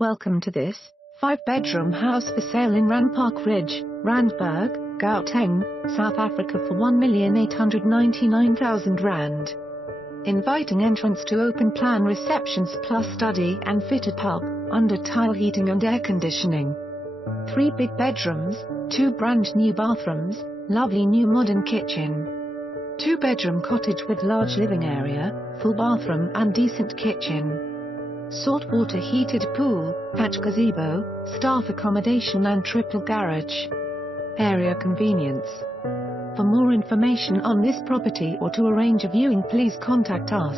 Welcome to this 5-bedroom house for sale in Randpark Ridge, Randburg, Gauteng, South Africa for R1,899,000. Inviting entrance to open-plan receptions plus study and fitted pub, under-tile heating and air conditioning. 3 big bedrooms, 2 brand-new bathrooms, lovely new modern kitchen. 2-bedroom cottage with large living area, full bathroom and decent kitchen. Saltwater heated pool, patch gazebo, staff accommodation and triple garage. Area convenience. For more information on this property or to arrange a viewing, please contact us.